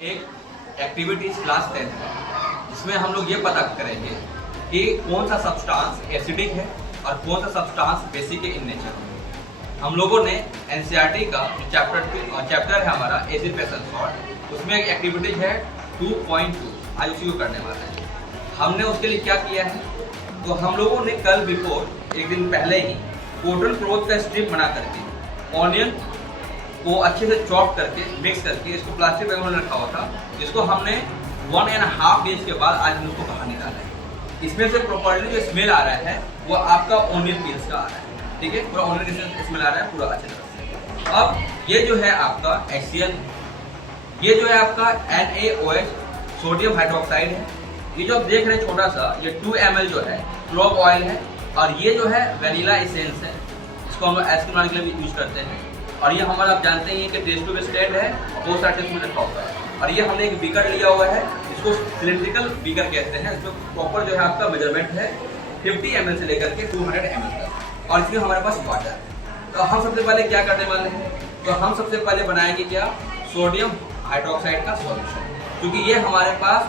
एक activities class 10 है जिसमें हम लोग ये पता करेंगे कि कौन सा सब्सटेंस एसिडिक है और कौन सा सब्सटेंस बेसिक है इन नेचर। हम लोगों ने एनसीईआरटी का चैप्टर है हमारा एसिड बेस एंड सॉल्ट, उसमें एक एक्टिविटीज है 2.2, आज उसी को करने वाले हैं। हमने उसके लिए क्या किया है, तो हम लोगों ने कल बिफोर एक दिन पहले ही कॉटन क्लॉथ का स्ट्रिप बना करके ऑनियन को अच्छे से चॉप करके मिक्स करके इसको प्लास्टिक बैग में रखा हुआ था, जिसको हमने 1.5 डेज के बाद आज हम उसको बाहर निकाला है। इसमें से प्रॉपर्ली जो स्मेल आ रहा है वो आपका ऑनियन पील्स का आ रहा है, ठीक है, पूरा ऑनियन का स्मेल आ रहा है पूरा अच्छे तरह से। अब ये जो है आपका HCl, ये जो है आपका NaOH सोडियम हाइड्रोक्साइड है। ये जो आप देख रहे हैं छोटा सा, ये 2 ml जो है क्लोव ऑयल है, और ये जो है वेनिला एसेंस है, इसको हम आइसक्रीम बनाने के लिए भी यूज करते हैं। और ये हमारा आप जानते हैं कि टेस्ट ट्यूब स्टैंड है, बहुत सारे टेस्ट में रखा होता है। और ये हमने एक बीकर लिया हुआ है, इसको सिलिंड्रिकल बीकर कहते हैं। इसमें प्रॉपर जो है आपका मेजरमेंट है 50 ml से लेकर के 200 ml तक, और इसमें हमारे पास वाटर है। तो हम सबसे पहले क्या करने वाले हैं, तो हम सबसे पहले बनाएंगे क्या, सोडियम हाइड्रोक्साइड का सॉल्यूशन, क्योंकि ये हमारे पास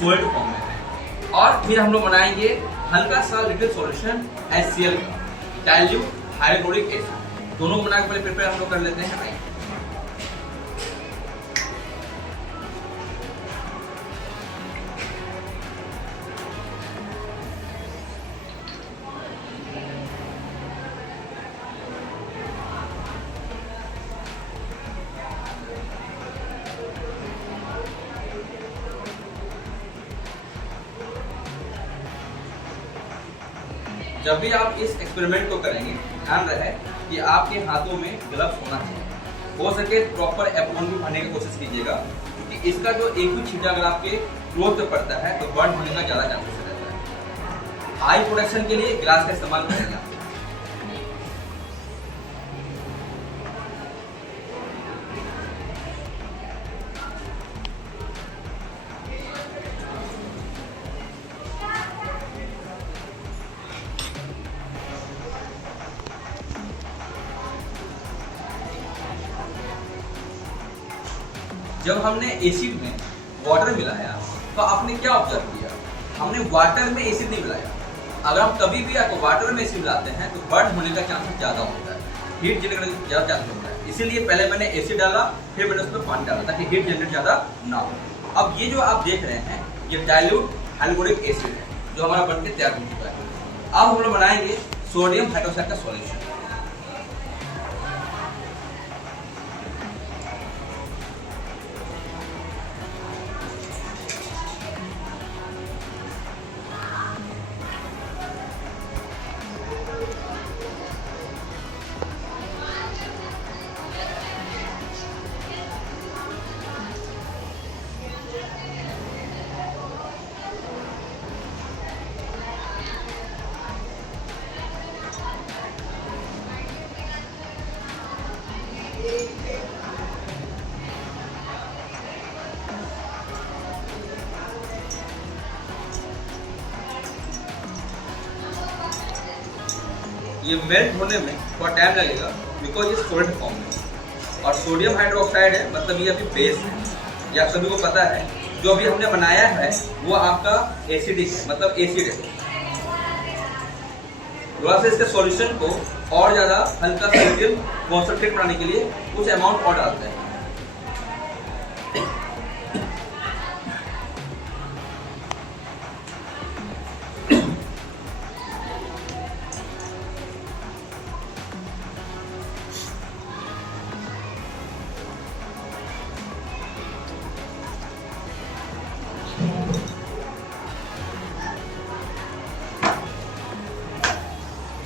सॉल्ट फॉर्म में है। और फिर हम लोग बनाएंगे हल्का सा लिटिल सॉल्यूशन HCl का, डाइल्यूट हाइड्रोक्लोरिक एसिड। दोनों बना के पहले प्रिपेयर हम लोग कर लेते हैं। आइए, जब भी आप इस एक्सपेरिमेंट को करेंगे ध्यान रहे कि आपके हाथों में ग्लव्स होना चाहिए। हो सके प्रॉपर एप्रॉन भी भरने की कोशिश कीजिएगा, क्योंकि इसका जो एक भी छींटा अगर आपके क्लोथ पे पड़ता है तो बर्न होने का ज़्यादा चांसेस रहता है। आई प्रोटेक्शन के लिए ग्लास का इस्तेमाल करेंगे। जब हमने एसिड में वाटर मिलाया तो आपने क्या ऑब्जर्व किया, हमने वाटर में एसिड नहीं मिलाया। अगर हम कभी भी आपको वाटर में एसिड मिलाते हैं तो बर्न होने का चांसेस ज़्यादा होता है, हीट जनरेट करने का ज़्यादा चांस होता है। इसीलिए पहले मैंने एसिड डाला, फिर मैंने उसमें पानी डाला, ताकि हीट जनरेट ज़्यादा ना हो। अब ये जो आप देख रहे हैं ये डाइल्यूट हाइड्रोक्लोरिक एसिड है, जो हमारा बन के तैयार हो चुका है। अब हम लोग बनाएंगे सोडियम हाइड्रोक्साइड का सॉल्यूशन। ये मेल्ट होने में थोड़ा टाइम लगेगा, बिकॉज ये सॉल्ट फॉर्म में, और सोडियम हाइड्रोक्साइड है, मतलब ये अभी बेस है। ये आप सभी को पता है। जो अभी हमने बनाया है वो आपका एसिडिक है, मतलब एसिड है। थोड़ा सा इसके सॉल्यूशन को और ज़्यादा हल्का सा कॉन्सेंट्रेट बनाने के लिए कुछ अमाउंट और डालते हैं।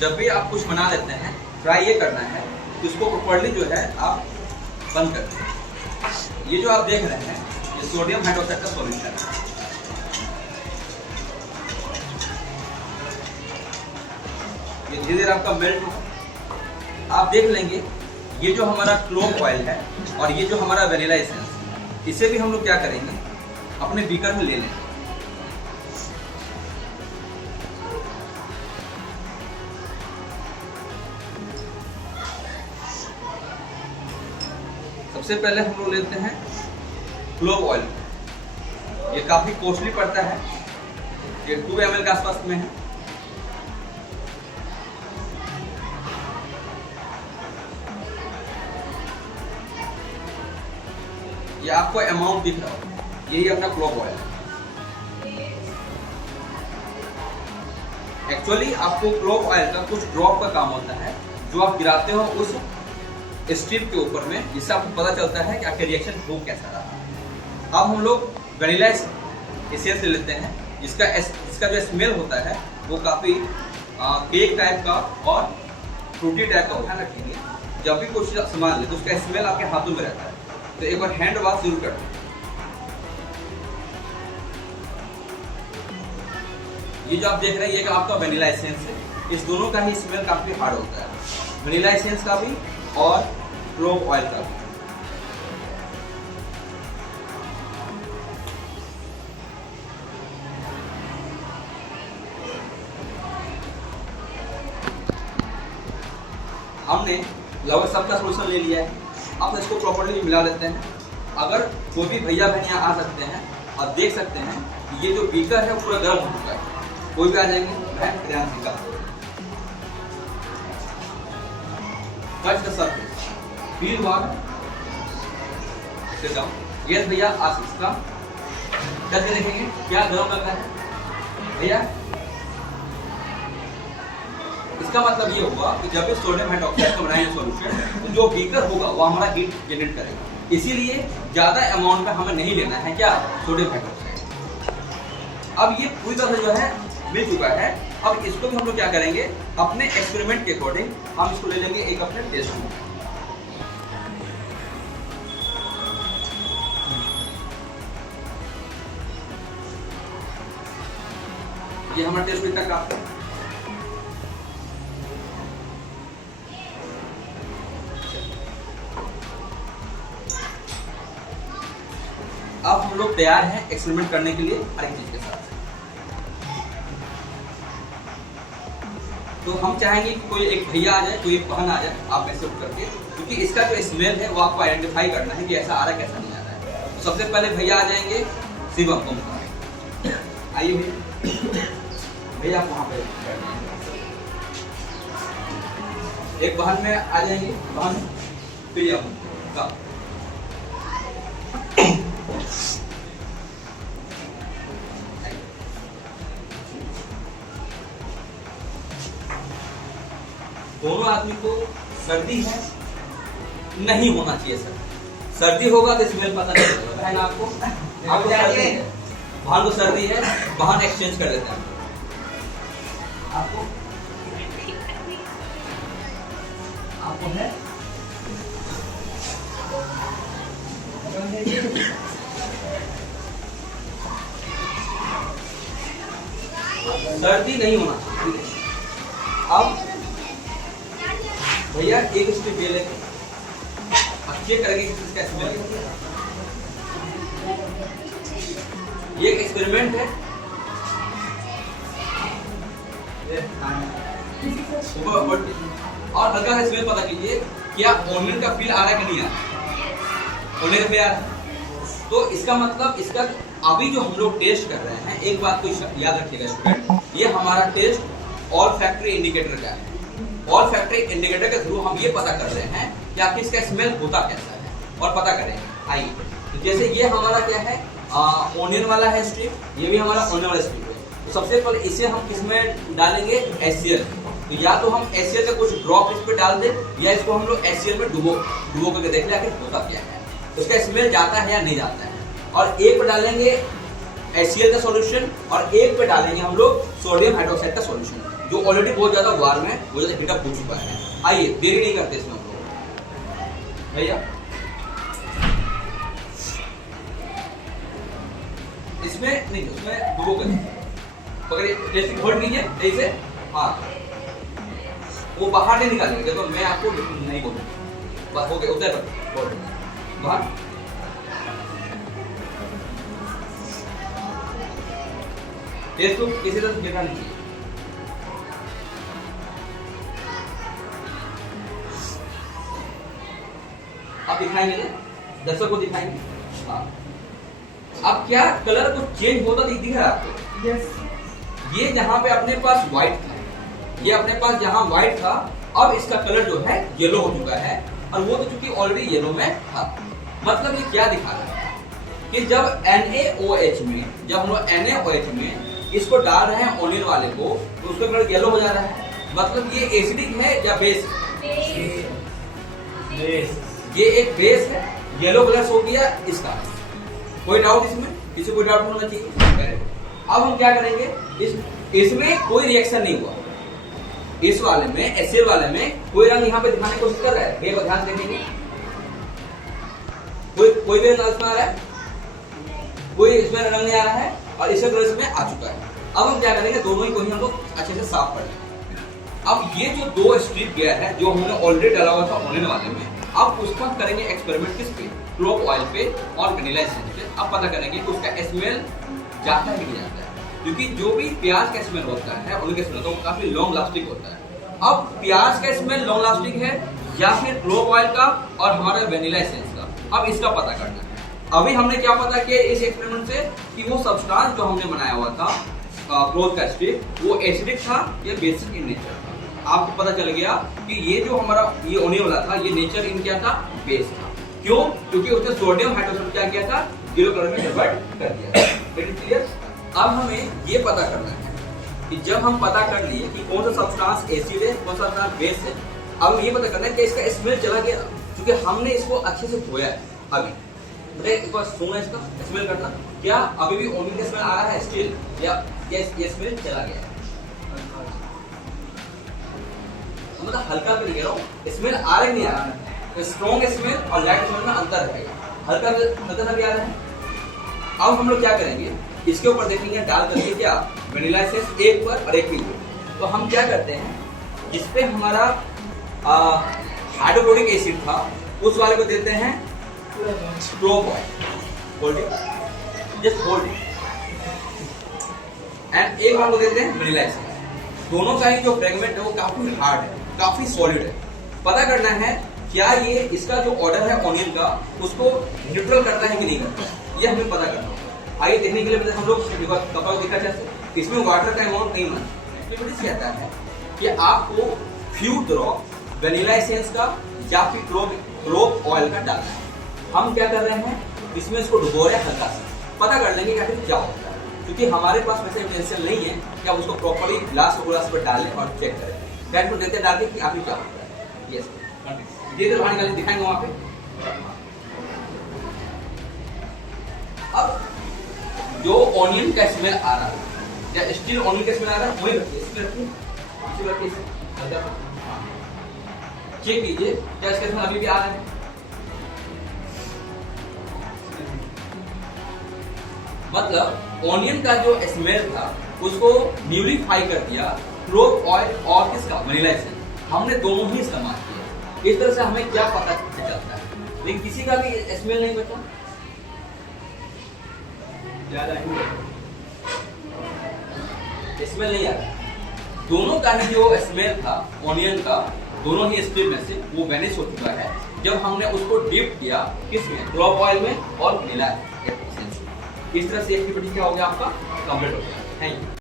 जब भी आप कुछ बना लेते हैं, ट्राई ये करना है कि उसको प्रॉपर्ली जो है आप बंद कर दें। ये जो आप देख रहे हैं ये सोडियम हाइड्रोक्साइड का सॉल्यूशन है। ये धीरे धीरे आपका मेल्ट होगा। आप देख लेंगे ये जो हमारा क्लोव ऑयल है और ये जो हमारा वेनिला एसेंस, इसे भी हम लोग क्या करेंगे, अपने बीकर में ले लेंगे। सबसे पहले हम लोग लेते हैं क्लोव ऑयल, ये काफी कॉस्टली पड़ता है, ये 2 ml के आसपास में है। ये आपको अमाउंट दिख रहा हो, यही अपना क्लोव ऑयल है। एक्चुअली आपको क्लोव ऑयल का कुछ ड्रॉप का काम होता है जो आप गिराते हो उस स्ट्रिप के ऊपर में, जिससे आपको पता चलता है कि आपका रिएक्शन हो कैसा रहा। अब हम लोग वनीला एसेंस ले लेते हैं, इसका जो स्मेल होता है वो काफ़ी केक टाइप का और फ्रूटी टाइप का होता है। रखिए जब भी कुछ सामान ले तो उसका स्मेल आपके हाथों में रहता है, तो एक बार हैंड वॉश जरूर कर दें। ये जो आप देख रहे हैं ये आपका वनीला एसेंस है, इस दोनों का ही स्मेल काफी हार्ड होता है, वनीला एसेंस का भी और क्लोव ऑयल का भी। हमने लगभग सबका सोल्यूशन ले लिया है, अब इसको प्रॉपर्ली मिला लेते हैं। अगर कोई भी भैया बहन यहाँ आ सकते हैं और देख सकते हैं कि ये जो बीकर है पूरा गर्म हो चुका है, कोई भी आ जाएंगे मैं ध्यान से कर touch the surface, feel water, sit down. Yes भैया आप इसका टच के देखेंगे क्या गर्म लग रहा है भैया। इसका मतलब ये होगा कि जब भी सोडियम हाइड्रोक्साइड का बनाएंगे सॉल्यूशन, तो जो बीकर होगा वो हमारा हीट जनरेट करेगा, इसीलिए ज्यादा अमाउंट में हमें नहीं लेना है क्या सोडियम हाइड्रोक्साइड। अब ये पूरी तरह से जो है मिल चुका है। अब इसको भी हम लोग क्या करेंगे, अपने एक्सपेरिमेंट के अकॉर्डिंग हम इसको ले लेंगे एक अपने टेस्ट में। ये हमारा टेस्ट तक का अब हम लोग तैयार हैं एक्सपेरिमेंट करने के लिए हर एक चीज के साथ। तो हम चाहेंगे कि कोई एक भैया आ जाए, कोई एक बहन आ जाए आप में से उठ करके, क्योंकि इसका जो स्मेल है वो आपको आइडेंटिफाई करना है कि ऐसा आ रहा है कैसा नहीं आ रहा है। तो सबसे पहले भैया आ जाएंगे शिवम, आइए भैया आप वहाँ पे, एक बहन में आ जाएंगे, बहन प्रिया का दोनों आदमी को सर्दी है नहीं होना चाहिए सर, सर्दी होगा तो स्मेल पता नहीं चलेगा ना आपको सर्दी है, बहन को सर्दी है, बहन एक्सचेंज कर देते हैं आपको है सर्दी नहीं होना चाहिए। अब भैया एक स्ट्रिप ले लेंगे, चेक करेंगे इसका स्मेल। ये एक एक्सपेरिमेंट है, और हल्का सा स्मेल पता कीजिए क्या ऑनियन का फील आ रहा है कि नहीं आ रहा, ऑनियन का फील आ रहा है। तो इसका मतलब इसका अभी जो हम लोग टेस्ट कर रहे हैं, एक बात को याद रखिएगा स्टूडेंट, ये हमारा टेस्ट ऑल फैक्ट्री इंडिकेटर का है। ऑल फैक्ट्री इंडिकेटर के थ्रू हम ये पता कर रहे हैं कि आपकी इसका स्मेल होता कैसा है और पता करेंगे। आइए, तो जैसे ये हमारा क्या है ऑनियन वाला है स्ट्रिप, ये भी हमारा ऑनियन वाला स्ट्रिप है। तो सबसे पहले इसे हम किसमें डालेंगे, HCl। तो या तो हम HCl का कुछ ड्रॉप इस पे डाल दें या इसको हम लोग HCl में डुबो करके देख लें आखिर होता क्या है, उसका स्मेल जाता है या नहीं जाता है। और एक पे डालेंगे HCl का सॉल्यूशन और एक पे डालेंगे हम लोग सोडियम हाइड्रोक्साइड का सॉल्यूशन, जो ऑलरेडी बहुत ज्यादा वार में बहुत ज्यादा हीटअप हो चुका है। आइए देरी नहीं करते इसमें हम लोग भैया, इसमें नहीं, उसमें डुबो करें, पकड़िए, टेस्टिंग होल्ड कीजिए ऐसे, हाँ वो बाहर नहीं निकालेंगे। देखो मैं आपको नहीं बोलूँ, बस हो गया उधर बाहर। टेस्ट को किसी तरह से गिरना नहीं चाहिए। आप दिखाएंगे, दर्शक को दिखाएंगे, हाँ अब क्या कलर कुछ चेंज होता दिख रहा है आपको? यस। ये जहाँ पे अपने पास व्हाइट था, ये अपने पास जहाँ व्हाइट था, अब इसका कलर जो है येलो हो चुका है, और वो तो चूंकि ऑलरेडी येलो में था। मतलब ये क्या दिखा रहा है कि जब NaOH में, जब हम लोग NaOH में इसको डाल रहे हैं ओनियन वाले को, तो उसका कलर येलो हो जा रहा है। मतलब ये एसिडिक है या बेस? बेस। ये एक बेस है, येलो कलर हो गया इसका। कोई डाउट इसमें? किसी को डाउट होना चाहिए? अब हम क्या करेंगे, इसमें कोई रिएक्शन नहीं हुआ। इस वाले में, एसिड वाले में कोई रंग यहाँ पे दिखाने की कोशिश कर रहा है, ये ध्यान देंगे। कोई भी रंग इसमें आ रहा है? कोई इसमें रंग नहीं आ रहा है, और इसका कलर इसमें आ चुका है। अब हम क्या करेंगे, दोनों ही को ही हम लोग अच्छे से साफ कर लेंगे। अब ये जो दो स्ट्रिप गया है जो हमने ऑलरेडी डाला हुआ था ओनियन वाले में, अब उसका करेंगे एक्सपेरिमेंट किस पे? क्लोव ऑयल पे और वेनिला एसेंस पे। अब पता करेंगे कि उसका स्मेल जाता है कि नहीं जाता है, क्योंकि जो भी प्याज का स्मेल होता है, ओनियन का स्मेल होता है, वो काफी लॉन्ग लास्टिंग होता है। अब प्याज का स्मेल लॉन्ग लास्टिंग है या फिर क्लोव ऑयल का और हमारा वेनिला एसेंस का, अब इसका पता करना है। अभी हमने क्या पता किया इस एक्सपेरिमेंट से कि वो सब्सटेंस जो हमने बनाया हुआ था क्लोव का स्ट्रिप, वो एसिडिक था या बेसिक इन नेचर था। आपको पता चल गया कि ये जो हमारा ये ओनियन वाला था, ये नेचर इन क्या था? बेस था। क्यों? क्योंकि उसने सोडियम हाइड्रोक्साइड क्या किया था? येलो कलर में कन्वर्ट कर दिया। Very clear? अब हमें ये पता करना है कि जब हम पता कर लिए कि कौन सा सब्सटेंस एसिड है, कौन सा सब्सटेंस बेस है, अब ये पता करना है कि इसका स्मेल चला गया, क्योंकि हमने इसको अच्छे से धोया है। अभी एक बार सुना इसका स्मेल करना, क्या अभी भी ओनियन का स्मेल आ रहा है स्टिल, या ये स्मेल चला गया है? मतलब हल्का भी नहीं कह रहा हूँ, स्मेल आ रहा नहीं आ रहा। स्ट्रॉन्ग स्मेल और लाइट स्मेल में अंतर रहेगा, हल्का सा भी आ रहा है। अब हम लोग क्या करेंगे, इसके ऊपर देखेंगे डाल करके क्या वेनिला एसेंस एक पर और एक भी। तो हम क्या करते हैं, जिसपे हमारा हाइड्रोक्लोरिक एसिड था उस वाले को देते हैं clove oil. Hold it, just hold it. And एक हम लोग देते हैं वेनिला एसेंस। दोनों का ही जो फ्रेगमेंट है वो काफी हार्ड है, काफी सॉलिड है। पता करना है क्या ये इसका जो ऑर्डर है ओनियन का उसको न्यूट्रल करता है कि नहीं करता, ये हमें पता करना होगा। आइए देखने के लिए हम लोग कपड़ा देखा जाए, इसमें वाटर का अमाउंट नहीं माना। एक्टिविटीज कहता है कि आपको फ्यू ड्रॉप वेनिला एसेंस का या फिर क्लोव ऑयल का डालना है। हम क्या कर रहे हैं, इसमें इसको डुबो रहे हैं हल्का सा, पता कर लेंगे कि क्या होता है, क्योंकि हमारे पास वैसे इंटेंशन नहीं है कि आप उसको प्रॉपर्ली ग्लास पर डालें और चेक करें। बैट को देखते डाल के कि आप क्या होता है। यस, ये बाहर निकाल दिखाएंगे वहां पे। अब जो ऑनियन का स्मेल आ रहा है या स्टिल ऑनियन का स्मेल आ रहा है, वही रखिए, इसमें रखिए, चेक कीजिए क्या इसका स्मेल अभी भी आ रहा है। मतलब ऑनियन का जो स्मेल था उसको न्यूलिफाई कर दिया क्लोव ऑयल और किसका? Vanilla essence. हमने दोनों ही इस्तेमाल किया। इस तरह से हमें क्या पता चलता है, लेकिन किसी का भी स्मेल नहीं बचा, स्मेल नहीं आ रहा। दोनों का ही जो स्मेल था ऑनियन का, दोनों ही स्ट्रिप में से वो वैनिश हो चुका है जब हमने उसको डिप किया किसमें? क्लोव ऑयल में और वेनिला एसेंस। इस तरह से एक्टिविटी क्या हो गया आपका? कंप्लीट हो गया। Thank you.